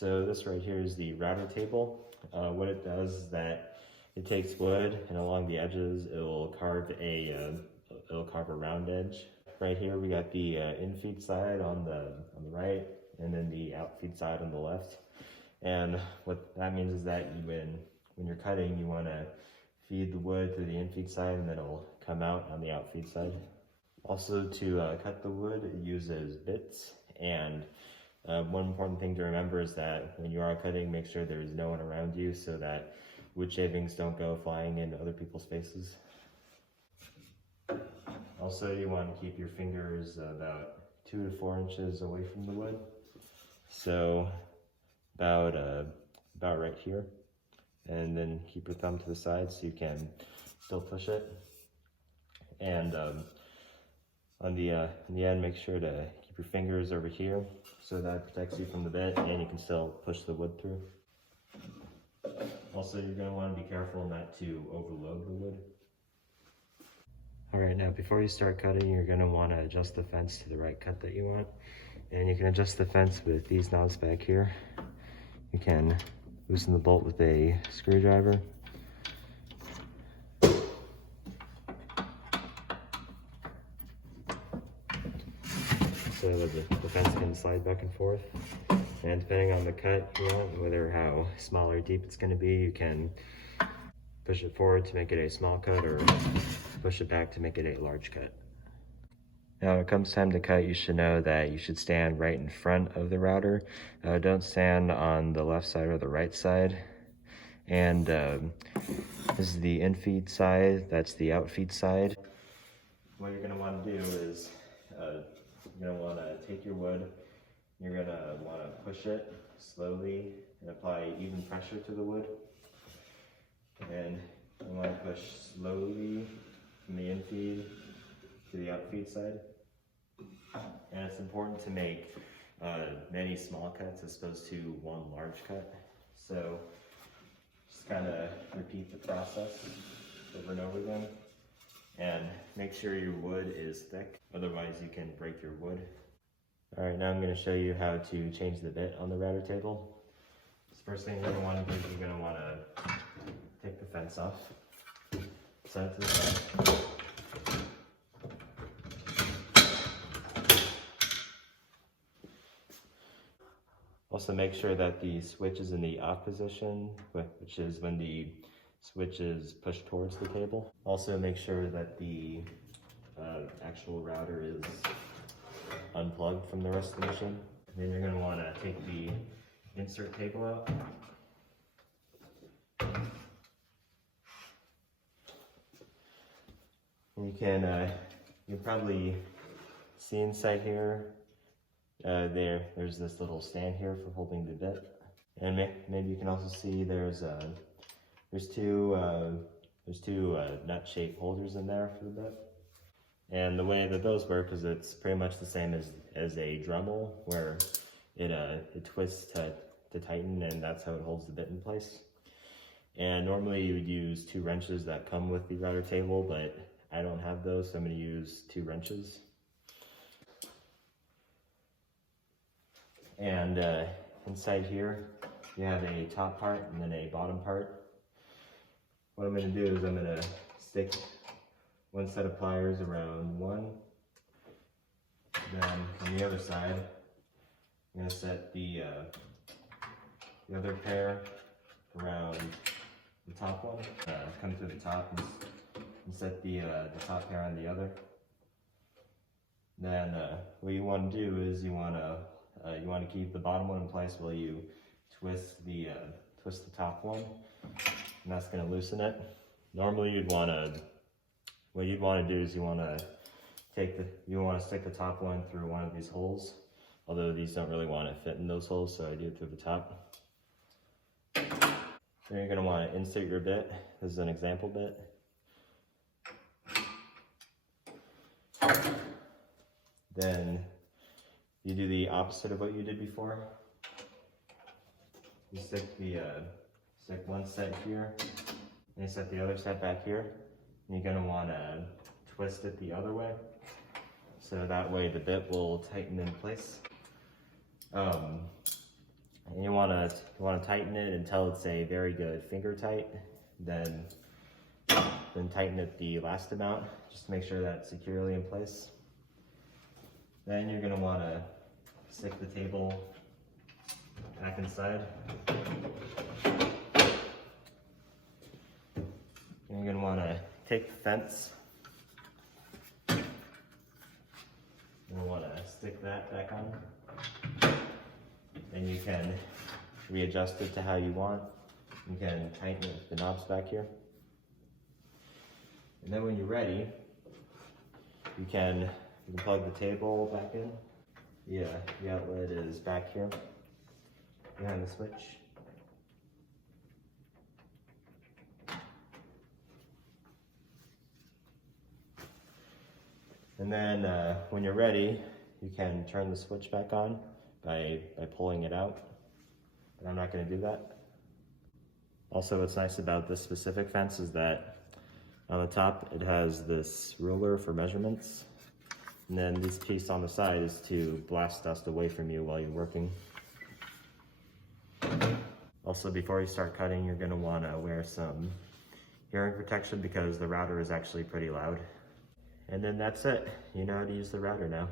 So this right here is the router table. What it does is that it takes wood and along the edges it'll carve a round edge. Right here we got the in-feed side on the right, and then the out-feed side on the left. And what that means is that when you're cutting, you want to feed the wood through the in-feed side, and then it'll come out on the out-feed side. Also, to cut the wood, it uses bits. And one important thing to remember is that when you are cutting, make sure there's no one around you so that wood shavings don't go flying in other people's faces. Also, you want to keep your fingers about 2 to 4 inches away from the wood. So about right here. And then keep your thumb to the side so you can still push it. And on the end, make sure to keep your fingers over here so that protects you from the bit and you can still push the wood through. Also, you're going to want to be careful not to overload the wood. Alright, now before you start cutting, you're going to want to adjust the fence to the right cut that you want. And you can adjust the fence with these knobs back here. You can loosen the bolt with a screwdriver. So the fence can slide back and forth. And depending on the cut you want, whether how small or deep it's going to be, you can push it forward to make it a small cut or push it back to make it a large cut. Now when it comes time to cut, you should know that you should stand right in front of the router. Don't stand on the left side or the right side. And this is the in-feed side, that's the out-feed side. What you're going to want to do is you're going to want to take your wood, you're going to want to push it slowly and apply even pressure to the wood. And you want to push slowly from the in-feed to the out-feed side. And it's important to make many small cuts as opposed to one large cut. So just kind of repeat the process over and over again. And make sure your wood is thick, otherwise you can break your wood. Alright, now I'm going to show you how to change the bit on the router table. So first thing you're going to want to do is you're going to want to take the fence off, set it to the side. Also make sure that the switch is in the off position, which is when the switch is pushed towards the table. Also make sure that the actual router is unplugged from the rest of the machine. And then you're going to want to take the insert table out. And you can probably see inside here. There's this little stand here for holding the bit, and maybe you can also see there's two nut-shaped holders in there for the bit. And the way that those work is it's pretty much the same as a Dremel, where it twists to tighten, and that's how it holds the bit in place. And normally you would use 2 wrenches that come with the router table, but I don't have those, so I'm going to use 2 wrenches. And inside here, you have a top part and then a bottom part. What I'm going to do is I'm going to stick one set of pliers around one. Then on the other side, I'm going to set the other pair around the top one. Come to the top and set the top pair on the other. Then what you want to do is you want to keep the bottom one in place while you twist the top one, and that's going to loosen it. Normally what you'd want to do is you want to stick the top one through one of these holes, although these don't really want to fit in those holes, so I do it through the top. Then you're going to want to insert your bit. This is an example bit. Then you do the opposite of what you did before. You stick one set here, and you set the other set back here. And you're going to want to twist it the other way, so that way the bit will tighten in place. And you want wanna tighten it until it's a very good finger tight. Then tighten it the last amount, just to make sure that it's securely in place. Then you're gonna wanna stick the table back inside. You're gonna wanna take the fence. You're gonna wanna stick that back on. And you can readjust it to how you want. You can tighten it with the knobs back here. And then when you're ready, you can plug the table back in. Yeah, the outlet is back here behind the switch. And then when you're ready, you can turn the switch back on by pulling it out. But I'm not going to do that. Also, what's nice about this specific fence is that on the top it has this ruler for measurements. And then this piece on the side is to blast dust away from you while you're working. Also, before you start cutting, you're going to want to wear some hearing protection because the router is actually pretty loud. And then that's it. You know how to use the router now.